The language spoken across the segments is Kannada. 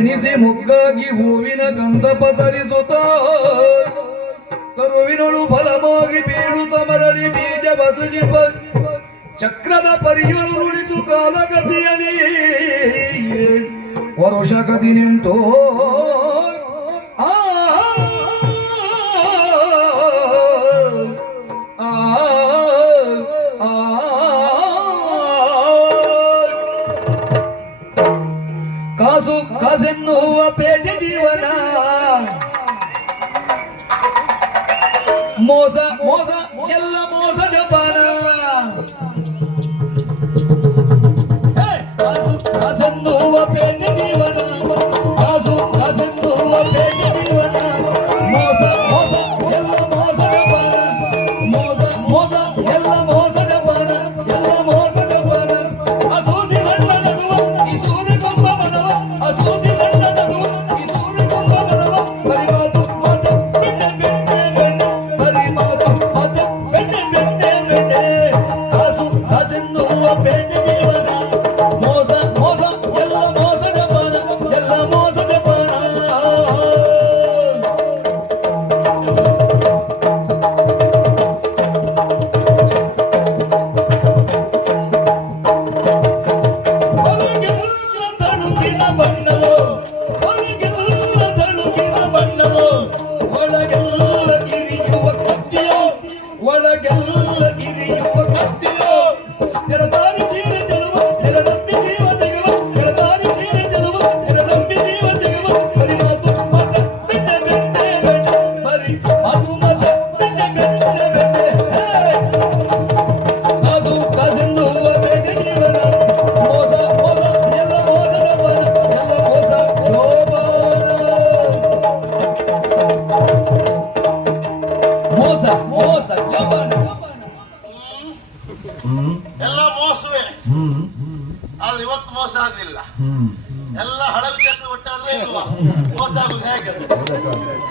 ಎನಿಸಿ ಮೊಗ್ಗಾಗಿ ಹೂವಿನ ಗಂಧ ಪಸರಿಸುತ್ತ ಕರುವಿನಳು ಫಲವಾಗಿ ಬೀಳುತ್ತ ಮರಳಿ ಬೀಜ ಬಸುಜಿಪ ಚಕ್ರದ ಪರಿಯಳು ಉಳಿತು ಕಾಲಗತಿಯಲಿ ವರುಷ ಗತಿ ನಿಂತು ಕಾಸು ಕಾಸೆನ್ನುವ ಪೇಟೆ ಜೀವನ. ಮೋಸ ಮೋಸ ಎಲ್ಲ ಮೋಸ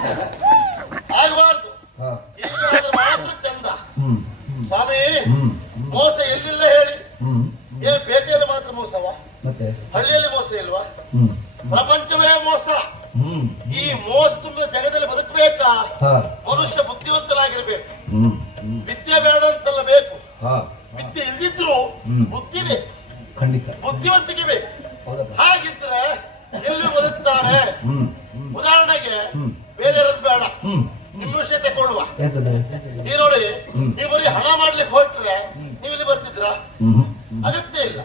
ಆಗಬಾರ್ದು ಮಾತ್ರ ಚಂದ. ಸ್ವಾಮಿ ಮೋಸ ಎಲ್ಲಿಲ್ಲ ಹೇಳಿ. ಏನು ಪೇಟೆಯಲ್ಲಿ ಮಾತ್ರ ಮೋಸವಾ? ಮತ್ತೆ? ಹಳ್ಳಿಯಲ್ಲಿ ಮೋಸ ಇಲ್ವಾ? ಪ್ರಪಂಚವೇ ಮೋಸ. ಹ್ಮ್. ಈ ಮೋಸ ತುಂಬಿದ ಜಗದಲ್ಲಿ ಬದುಕಬೇಕಾ? ಮನುಷ್ಯ ಬುದ್ಧಿವಂತನಾಗಿರ್ಬೇಕು. ಹ್ಮ್. ವಿದ್ಯೆ ಬೇಡ ಅಂತಲ್ಲ ಬೇಕು. ವಿದ್ಯೆ ಇಲ್ದಿದ್ರು. ಬುದ್ಧಿ ಬೇಕು ಖಂಡಿತ. ಬುದ್ಧಿವಂತಿಕೆ ಬೇಕು. ಹೌದಪ್ಪ ಹಾಗಿದ್ರೆ ಎಲ್ಲಿ ಬದುಕ್ತಾನೆ ಹ್ಮ್ ಉದಾಹರಣೆಗೆ ಹ್ಮ್. ಬೇರೆಯವ್ರದ್ದು ಬೇಡ ಹ್ಮ್ ನಿಮ್ಮ ವಿಷಯ ತಗೊಳ್ಳುವ ಎಂತದೆ ಈ ನೋಡಿ ನೀವು ಬರೀ ಹಣ ಮಾಡ್ಲಿಕ್ಕೆ ಹೊರಟ್ರೆ ನೀವು ಇಲ್ಲಿ ಬರ್ತಿದ್ರಾ ಹ್ಮ್ ಅಗತ್ಯ ಇಲ್ಲ.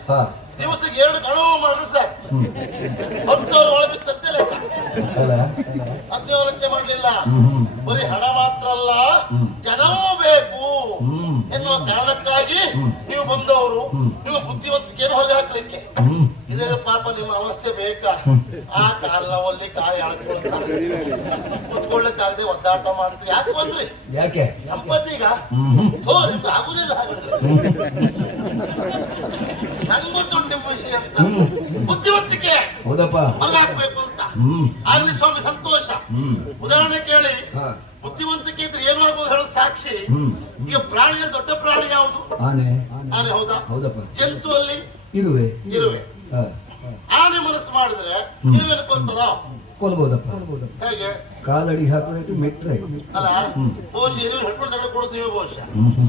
ದಿವಸಕ್ಕೆ ಎರಡು ಕಣವು ಮಾಡಿದ್ರೆ ಸಾಕು. ಹತ್ತು ಸಾವಿರ ಒಳ ಬಿತ್ತಂತೆ ಲೆಕ್ಕ. ಹದಿನೇಳು ಲಕ್ಷ ಮಾಡ್ಲಿಲ್ಲ. ಬರೀ ಹಣ ಮಾತ್ರ ಅಲ್ಲ ಜನವೂ ಬೇಕು. ಎನ್ನುವ ಕಾರಣಕ್ಕಾಗಿ ನೀವು ಬಂದವರು ನಿಮ್ಮ ಬುದ್ಧಿವಂತಿಕೆಯನ್ನು ಹೊರಗೆ ಹಾಕ್ಲಿಕ್ಕೆ. ಇದೇ ಪಾಪ ನಿಮ್ಮ ಅವಸ್ಥೆ ಬೇಕಾ? ಆ ಕಾಲವಲ್ಲಿ ಕಾಯಿ ಹಾಕೊಳ್ತಾರೆ ಕೂತ್ಕೊಳ್ಳಕ್ಕಾಗದೆ ಒದ್ದಾಟ ಮಾಡ್ತೀವಿ ಯಾಕೆ ಬಂದ್ರಿ? ಯಾಕೆ? ಸಂಪತ್ತಿಗ? ನಿಮ್ಗೆ ಆಗುದಿಲ್ಲ ಹಾಗಂದ್ರೆ. ನಂಗ್ ತುಂಡು ನಿಮ್ಮ ಅಂತ ಬುದ್ಧಿವಂತಿಕೆ. ಹೌದಪ್ಪ. ಹೊರಗಾಕ್ಬೇಕು ಅಂತ. ಹ್ಮ್. ಆಗ್ಲಿ ಸ್ವಾಮಿ ಸಂತೋಷ. ಉದಾಹರಣೆ ಕೇಳಿ ಬುದ್ಧಿವಂತಿಕೆ ಇದ್ರೆ ಏನು ಆಗ್ಬೋದು ಹೇಳೋ ಸಾಕ್ಷಿ. ಈಗ ಪ್ರಾಣಿಯ ದೊಡ್ಡ ಪ್ರಾಣಿ ಯಾವುದು? ಆನೆ. ಆನೆ ಹೌದಾ? ಹೌದಪ್ಪ. ಜಂತು ಅಲ್ಲಿ ಇರುವೆ. ಇರುವೆ ಆನೆ ಮನಸ್ಸು ಮಾಡಿದ್ರೆ ಇರುವೆ ಕೊಲ್ತದ ಕೊಲ್ಬೋದಪ್ಪ. ಹೇಗೆ? ಕಾಲಡಿ ಹಾಕೋದು ಮೆಟ್ರಾಯ್ತು ಅಲ್ಲ ಬಹುಶಃ ಇರುವೆ ಹಿಡ್ಕೊಂಡು ತಗೊಂಡು ಕೊಡೋದು ನೀವೇ ಬಹುಶಃ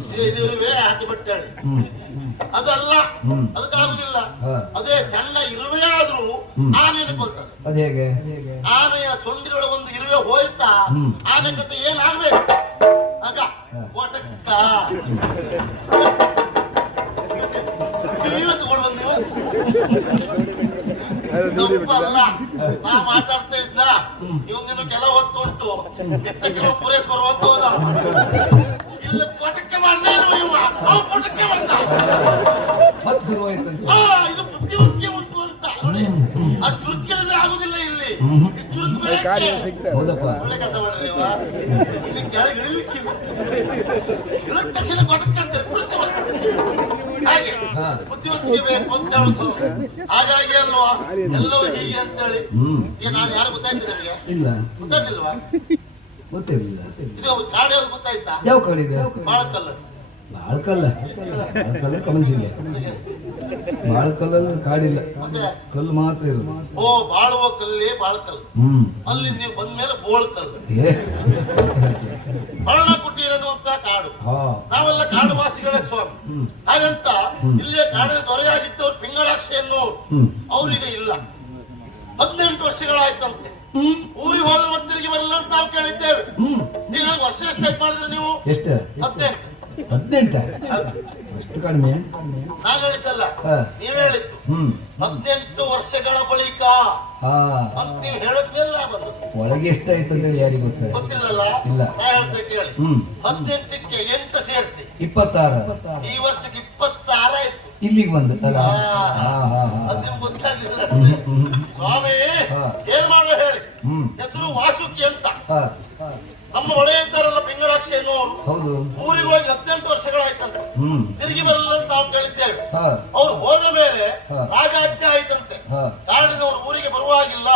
ಇದು- ಇದು ಇರುವೆ ಹಾಕಿ ಬಟ್ಟಾಡಿ ಅದಲ್ಲ ಅದೇ ಸಣ್ಣ ಇರುವೆ ಆದ್ರೂ ಆನೆಯನ್ನು ಕೊಲ್ತಾರೆ ಅದ ಹೇಗೆ? ಆನೆಯ ಸೊಂಡಿಲೊಳಗೆ ಒಂದು ಇರುವೆ ಹೋಯ್ತಾ ಹ್ಮ್. ಆನೆ ಕತೆ ಏನಾಗ್ಬೇಕು ಆಗ ಓಟಕ್ಕ ಇವತ್ತು ತಗೊಂಡು ಬಂದಿವ? ತಪ್ಪಲ್ಲ. ನಾ ಮಾತಾಡ್ತಾ ಇವನಿನ್ನು ಕೆಲ ಹೊತ್ತು ಉಂಟು. ಎತ್ತ ಕೆಲವು ಪೂರೈಸ್ ಬರುವಂತ ಹೋದ. ಇಲ್ಲ ಕೋಟಕ್ಕೆ ಬಂದ ಅವ ಕೋಟಕ್ಕೆ ಬಂದ ಮತ್ತೆ ಶುರುವಾಯ್ತಂತೆ ಆ, ಇದು ಬುದ್ಧಿವಂತಿಕೆ ಉಂಟು ಅಂತ. ನೋಡಿ ಅಷ್ಟು ವೃತ್ತಿಯಲ್ಲಿ ಆಗುದಿಲ್ಲ ಇಲ್ಲಿ. ಹೌದಪ್ಪ. ಒಳ್ಳೆ ಕೆಲಸ ಮಾಡ್ರಿ ಇಲ್ಲಿ ಕೆಳಗೆ ಇಳಿಲಿಕ್ಕಿಲ್ಲ. ತಕ್ಷಣ ಕುಳಿತು. ಹಾಗೆ. ಬುದ್ಧಿವಂತಿಕೆ ಬೇಕು ಅಂತ ಹೇಳುದು ಹಾಗಾಗಿ ಅಲ್ವಾ? ಎಲ್ಲವೂ ಹೀಗೆ ಅಂತೇಳಿ. ಈಗ ನಾನು ಯಾರು ಗೊತ್ತಾಯ್ತು ನಿಮಗೆ? ಇಲ್ಲ. ಗೊತ್ತಾಗಿಲ್ವಾ ಗೊತ್ತಿರಲಿಲ್ಲ. ಇದು ಕಾಡು ಯಾವ್ದು ಗೊತ್ತಾಯ್ತಾ? ಯಾವ ಕಡೆ ಇದೆ? ಬಾಳಕಲ್ಲು. ಬಾಳ್ಕಲ್ಲ. ಬಾಳ್ಕಲ್ಲ ಕಮನ್ಸಿಗೆ ಬಾಳ್ಕಲ್ಲಲ್ಲಿ ಕಾಡಿಲ್ಲ ಕಲ್ಲು ಮಾತ್ರ ಇರೋದು. ಓ ಬಾಳುವ ಕಲ್ಲೇ ಬಾಳ್ಕಲ್ ಹ್ಮ್. ಅಲ್ಲಿ ನೀವು ಬಂದ್ಮೇಲೆ ಬೋಳ್ಕಲ್ ಕಾಡು. ಹಾ. ನಾವೆಲ್ಲ ಕಾಡು ವಾಸಿಗಳೇ ಸ್ವಾಮಿ ಹಾಗಂತ ಇಲ್ಲಿಯ ಕಾಡಿನ ದೊರೆಯಾಗಿದ್ದವ್ರು ಅವ್ರ ಎನ್ನುವರು ಅವ್ರಿಗೆ ಇಲ್ಲ. ಹದಿನೆಂಟು ವರ್ಷಗಳಾಯ್ತಂತೆ. ಊರಿಗೆ ಹೋದ್ರೆ ಮತ್ತೆ ತಿರುಗಿ ಬರಲ್ಲ ಅಂತ ನಾವು ಕೇಳಿದ್ದೇವೆ. ಈಗ ನಂಗೆ ವರ್ಷ ಎಷ್ಟು ಮಾಡಿದ್ರೆ ನೀವು? ಎಷ್ಟು? ಹದಿನೆಂಟು. ಹದಿನೆಂಟ? ಅಷ್ಟು ಕಡಿಮೆ? ನಾನು ಹೇಳಿದ್ದಲ್ಲ. ನೀವೇ ಹೇಳಿದ್ದು. ಹದಿನೆಂಟು ವರ್ಷಗಳ ಬಳಿಕ ಹಾ. ಅಂತ ನೀವು ಹೇಳದ್ಮೇಲೆ ಹೇಳಿ ಬಂದು ಒಳಗೆ ಎಷ್ಟಾಯ್ತು ಅಂತೇಳಿ ಯಾರಿಗೆ ಗೊತ್ತ? ಗೊತ್ತಿಲ್ಲಲ್ಲ? ಇಲ್ಲ. ನಾ ಕೇಳಿ. ಹ್ಮ್. ಹದಿನೆಂಟಕ್ಕೆ ಎಂಟು ಸೇರಿಸಿ. ಇಪ್ಪತ್ತಾರ. ಈ ವರ್ಷಕ್ಕೆ ಇಪ್ಪತ್ತಾರ ಆಯ್ತು. ಇಲ್ಲಿಗೆ ಬಂದ ಅಲ್ಲ? ಹಾ. ಹಾ ಹಾ ಹಾ. ಅದ್ ನಿಮ್ಗೆ ಗೊತ್ತಾಗ್ಲಿಲ್ಲ ಅಷ್ಟೇ. ಸ್ವಾಮಿ. ಏನ್ ಮಾಡ ಹೇಳಿ. ಹ್ಮ್. ಹೆಸರು ವಾಸುಕಿ ಅಂತ. ಹಾ. ನಮ್ಮ ಒಡೆಯ ಇದ್ದಾರಲ್ಲ ಪಿಂಗಲಾಕ್ಷಿ ಅನ್ನೋರು ಹೌದು. ಊರಿಗೆ ಹೋಗಿ ಹದಿನೆಂಟು ವರ್ಷಗಳಾಯ್ತಂತೆ. ಹ್ಮ್. ತಿರುಗಿ ಬರಲ್ಲ ಅಂತ ನಾವು ಕೇಳಿದ್ದೇವೆ ಹಾ ಅವ್ರು ಹೋದ ಮೇಲೆ ಹಾ. ರಾಜಾಜ್ಞೆ ಆಯ್ತಂತೆ. ಕಾರಣದವರು ಕಾಡಿನವರು ಊರಿಗೆ ಬರುವಾಗಿಲ್ಲ.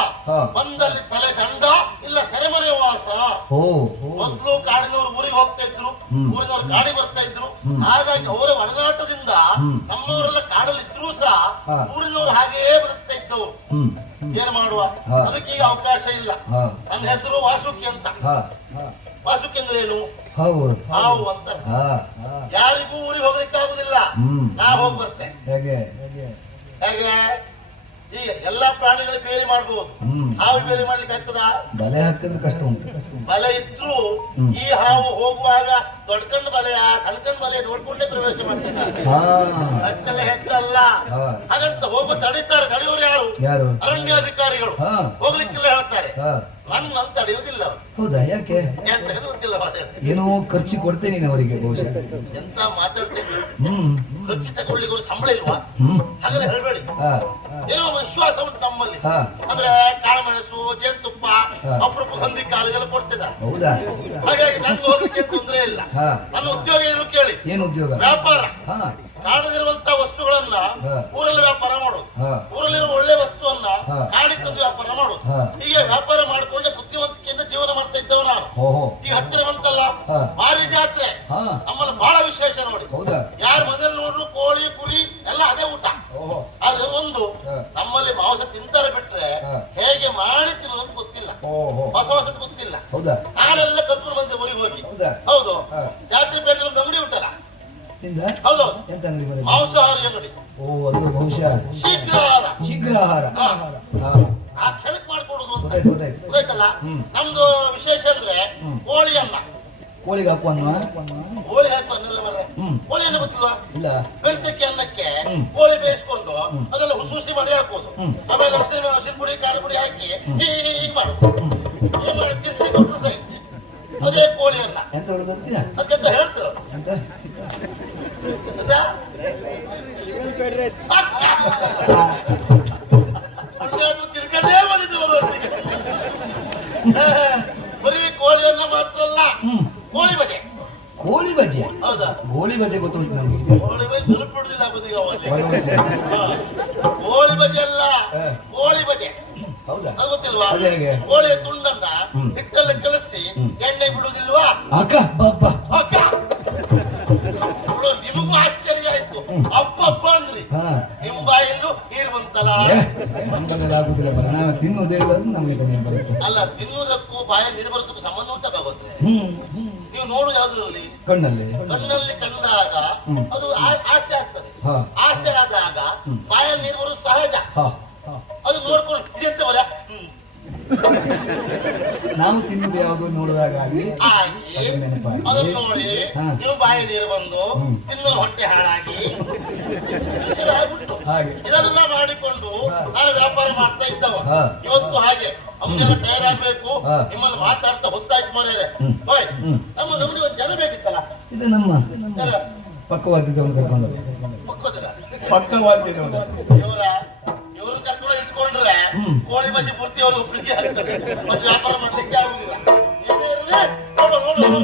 ಬಂದಲ್ಲಿ ತಲೆ ದಂಡ ಇಲ್ಲ ಸೆರೆಮನೆ ವಾಸ. ಮೊದ್ಲು ಕಾಡಿನವರು ಊರಿಗೆ ಹೋಗ್ತಾ ಇದ್ರು. ಊರಿನವರು ಕಾಡಿಗೆ ಬರ್ತಾ ಇದ್ರು. ಹಾಗಾಗಿ ಅವರ ಒಡನಾಟದಿಂದ. ನಮ್ಮವರೆಲ್ಲ ಕಾಡಲ್ಲಿ ಇದ್ರು ಸಹ. ಊರಿನವರು ಹಾಗೇ ಬದುಕ್ತಾ ಇದ್ದವು. ಹ್ಮ್. ಏನ್ ಮಾಡುವ. ಅದಕ್ಕೆ ಈಗ ಅವಕಾಶ ಇಲ್ಲ. ನನ್ನ ಹೆಸರು ವಾಸುಕಿ ಅಂತ. ವಾಸುಕಿ ಅಂದ್ರೆ ಏನು? ಹಾವು. ಅಂತ. ಯಾರಿಗೂ ಊರಿಗೆ ಹೋಗ್ಲಿಕ್ಕೆ ಆಗುದಿಲ್ಲ. ನಾ ಹೋಗಿ ಬರ್ತೇನೆ. ಹೇಗೆ ಈ ಈಗ ಎಲ್ಲಾ ಪ್ರಾಣಿಗಳು ಬೇಲಿ ಮಾಡಬಹುದು ಹಾವು ಬೇಲಿ ಮಾಡ್ಲಿಕ್ಕೆ ಆಗ್ತದ? ಬಲೆ ಹಾಕಿದ್ರೆ ಕಷ್ಟ ಉಂಟು. ಬಲೆ ಇದ್ರು ಈ ಹಾವು ಹೋಗುವಾಗ ಒಡ್ಕೊಂಡ್ ಬಲೆ ಆ ಸಣ್ಣಕಂಡ್ ಬಲೆ ನೋಡ್ಕೊಂಡೇ ಪ್ರವೇಶ ಮಾಡ್ತಿದ್ದಾರೆ. ಅಷ್ಟೆಲ್ಲ ಹೆಕ್ಕಲ್ಲ ಹಾಗಂತ ಹೋಗು ತಡೀತಾರೆ. ತಡೆಯೋರು ಯಾರು? ಯಾರು? ಅರಣ್ಯಾಧಿಕಾರಿಗಳು. ಹಾ. ಹೋಗ್ಲಿಕ್ಕೆಲ್ಲ ಹೇಳ್ತಾರೆ. ನನ್ನ ತಡೆಯುವುದಿಲ್ಲ ಹೌದಾ? ಯಾಕೆ? ಗೊತ್ತಿಲ್ಲ ಏನೋ ಖರ್ಚು ಕೊಡ್ತೇನೆ ನೀನು ಅವರಿಗೆ ಬಹುಶಃ. ಎಂತ ಮಾತಾಡ್ತೇನೆ ಖರ್ಚು ಅವ್ರು ಸಂಬಳ ಇಲ್ವಾ? ಹ್ಮ್. ಹಾಗೆಲ್ಲ ಹೇಳ್ಬೇಡಿ. ಹಾ ಏನೋ ವಿಶ್ವಾಸ ಉಂಟು ನಮ್ಮಲ್ಲಿ. ಅಂದ್ರೆ ಕಾಳುಮೆಣಸು ಜೇನುತುಪ್ಪ. ಅಪರೂಪ ಹಂದಿ ಕಾಲಿಗೆಲ್ಲ ಕೊಡ್ತಿದ್ದಾರೆ. ಹೌದಾ? ಹಾಗಾಗಿ ನನ್ಗೆ ಹೋಗ್ಲಿಕ್ಕೆ ತೊಂದರೆ ಇಲ್ಲ. ನನ್ನ ಉದ್ಯೋಗ ಏನು ಕೇಳಿ? ಏನು ಉದ್ಯೋಗ? ವ್ಯಾಪಾರ ಹಾ ಕಾಡದಿರುವಂತ ವಸ್ತುಗಳನ್ನ ಹಾ. ಊರಲ್ಲಿ ವ್ಯಾಪಾರ ಮಾಡೋದು ಹಾ ಊರಲ್ಲಿರುವ ಒಳ್ಳೆ ವಸ್ತುವನ್ನ ಹಾ. ಕಾಡಿಗೆ ತಂದು ವ್ಯಾಪಾರ ಮಾಡೋದು ಹಾ. ಹೀಗೆ ವ್ಯಾಪಾರ ಮಾಡ್ಕೊಂಡೆ ಬುದ್ಧಿವಂತಿಕೆಯಿಂದ ಜೀವನ ಮಾಡ್ತಾ ಇದ್ದವ ನಾನು ಓಹೋ ಈಗ ಹತ್ತಿರ ಬಂತಲ್ಲ ಹಾ. ಮಾರಿ ಜಾತ್ರೆ ಹಾ ನಮ್ಮಲ್ಲಿ ಬಹಳ ವಿಶೇಷ ನೋಡಿ ಹೌದಾ ಯಾರು ಮೊದಲು ನೋಡ್ರು ಕೋಳಿ ಕುರಿ ಎಲ್ಲ ಅದೇ ಊಟ ಓಹೋ ಅದು ಒಂದು ಹಾ. ನಮ್ಮಲ್ಲಿ ಮಾಂಸ ತಿಂತಾರೆ ಬಿಟ್ರೆ ಹಾ. ಹೇಗೆ ಮಾಡಿ ತಿನ್ನೋದು ಗೊತ್ತಿಲ್ಲ ಓಹೋ ಹೊಸ ಹೊಸದು ಗೊತ್ತಿಲ್ಲ ಹೌದಾ? ನಾನೆಲ್ಲ ಕರ್ಕೊಂಡು ಬಂದೆ ಊರಿಗೆ ಹೋಗಿ. ಹೌದಾ? ಹೌದು. ಜಾತಿ ಪೇಟೆ ಒಂದು ಅಂಗಡಿ ಉಂಟಲ್ಲ? ನಿಂದ? ಹೌದು. ಎಂತ ಅಂಗಡಿ ಬಂದಿದೆ ಮಾಂಸಾಹಾರಿ ಅಂಗಡಿ. ಓ ಅದು ಬಹುಶಃ ಶೀಘ್ರ ಆಹಾರ ಶೀಘ್ರ ಆಹಾರ ಆ ಕ್ಷಣಕ್ಕೆ ಮಾಡ್ಕೊಡುದು ಅಂತ. ಗೊತ್ತಾಯ್ತು ಗೊತ್ತಾಯ್ತು. ಗೊತ್ತಾಯ್ತಲ್ಲ? ಹ್ಮ್. ನಮ್ದು ವಿಶೇಷ ಅಂದ್ರೆ. ಕೋಳಿ ಅನ್ನ. ಕೋಳಿಗೆ ಹಾಕುವ ಅನ್ನುವ ಕೋಳಿ ಹಾಕಿ ಅನ್ನೆಲ್ಲ ಬರ್ರೆ ಹ್ಮ್. ಕೋಳಿ ಅನ್ನ ಗೊತ್ತಿಲ್ವಾ? ಇಲ್ಲ. ಬೆಳ್ತಕ್ಕೆ ಅನ್ನಕ್ಕೆ. ಕೋಳಿ ಬೇಯಿಸ್ಕೊಂಡು ಅದೆಲ್ಲ ಹುಸೂಸಿ ಮಾಡಿ ಹಾಕೋದು. ಆಮೇಲೆ ಹಸಿನ ಪುಡಿ ಖಾರ ಪುಡಿ ಹಾಕಿ ಹೀಗೆ ಮಾಡುದು. ಅದೇ ಕೋಳಿ ಅನ್ನ ಎಂತ ಹೇಳುದು ಅದಕ್ಕೆ ಅದಕ್ಕೆಂತ ಹೇಳ್ತಿರ ಎಂತ? ತಿರ್ಗಂಡೇ ಬರೀ ಕೋಳಿಯನ್ನ ಮಾತ್ರ ಅಲ್ಲ ಕೋಳಿ ಬಜೆ ಕೋಳಿ ಬಜೆ ಹೌದಾ? ಗೋಳಿ ಬಜೆ ಗೊತ್ತುಂಟು ನಮ್ಗೆ ಕೋಳಿ ಬಜೆ ಸ್ವಲ್ಪ ಬಿಡುದಿಲ್ಲ. ಕೋಳಿ ಬಜೆ ಅಲ್ಲ. ಕೋಳಿ ಬಜೆ ಅದು ಗೊತ್ತಿಲ್ವಾ? ಕೋಳಿಯ ತುಂಡನ್ನ. ಹಿಟ್ಟಲ್ಲಿ ಕಲಸಿ ಎಣ್ಣೆ ಬಿಡುದಿಲ್ವಾ? ಅಕ್ಕ ಬಪ್ಪ ಅಕ್ಕ! ನಿಮಗೂ ಆಶ್ಚರ್ಯ ಆಯ್ತು. ಅಪ್ಪ ಅಪ್ಪ ಅಂದ್ರಿ. ನಿಮ್ ಬಾಯಲ್ಲೂ ನೀರು ಬಂತಲ್ಲ? ಆಗುದಿಲ್ಲ ಬರ ನಾವು ತಿನ್ನೋದೇ ಇಲ್ಲ ನಮಗೆ ತಾನೇ ಬರುತ್ತೆ. ಅಲ್ಲ ತಿನ್ನುವುದಕ್ಕೂ ಬಾಯಲ್ಲಿ ನೀರು ಬರೋದಕ್ಕೂ ಸಂಬಂಧ ಉಂಟ ಭಗವಂತ ನೀವು ನೋಡು ಯಾವ್ದ್ರಲ್ಲಿ? ಕಣ್ಣಲ್ಲಿ. ಕಣ್ಣಲ್ಲಿ ಕಂಡಾಗ ಅದು ಆ- ನಾವು ತಿನ್ನುವುದು ಯಾವುದು ನೋಡಿದಾಗ ಆಗಿ ಆಗಿ ಅದು ನೆನಪಾಗಿ. ಅದನ್ನ ನೋಡಿ ನೀವು ಬಾಯಿ ನೀರು ಬಂದು ತಿನ್ನೋ ಹೊಟ್ಟೆ ಹಾಳಾಗಿ ವಿಷಯ ಹಾಗೆ ಇದೆಲ್ಲ ಮಾಡಿಕೊಂಡು. ನಾನು ವ್ಯಾಪಾರ ಮಾಡ್ತಾ ಇದ್ದವ ಹಾ. ಇವತ್ತು ಹಾಗೆ ಅವನ್ನೆಲ್ಲ ತಯಾರಾಗ್ಬೇಕು ಹಾ. ನಿಮ್ಮಲ್ಲಿ ಮಾತಾಡ್ತಾ ಹೊತ್ತಾಯ್ತು ಮಾರ್ಯಾರೆ ಹ್ಮ್. ಹೋಯ್ ಹ್ಮ್. ನಮ್ಮ ನಮ್ಗೆ ಒಂದು ಜನ ಬೇಕಿತ್ತಲ್ಲ ಇದು ನಮ್ಮ ಜನ ಪಕ್ಕವಾದ್ಯದವನು ಕರ್ಕೊಂಡು ಪಕ್ಕೋದಿಲ್ಲ ಪಕ್ಕವಾದ್ಯದವನು ಇವರ. ಕೋಳಿ ಬಜ್ಜಿ ಪೂರ್ತಿ ಅವ್ರಿಗೆ ಒಬ್ಬರಿಗೆ ಆಗ್ತದೆ ಮತ್ತೆ ವ್ಯಾಪಾರ ಮಾಡ್ಲಿಕ್ಕೆ ಆಗುದಿಲ್ಲ ಏನೇ ಇರ್ಲಿ, ನೋಡು ನೋಡು